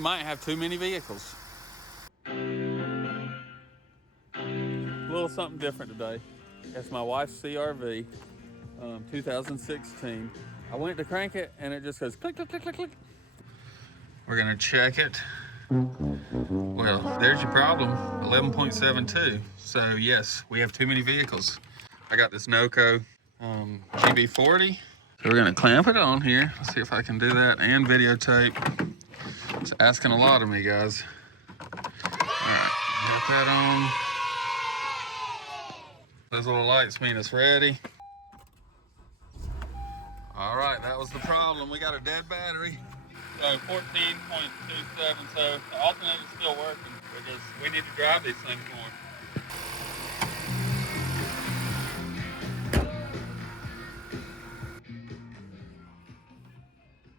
might have too many vehicles. A little something different today. It's my wife's CRV, 2016. I went to crank it and it just goes click, click, click, click, click. We're gonna check it. Well, there's your problem, 11.72. So yes, we have too many vehicles. I got this NoCo GB40. So we're gonna clamp it on here. Let's see if I can do that and videotape. It's asking a lot of me, guys. All right, got that on. Those little lights mean it's ready. All right, that was the problem. We got a dead battery. So 14.27, so the alternator's still working. We need to drive these things more.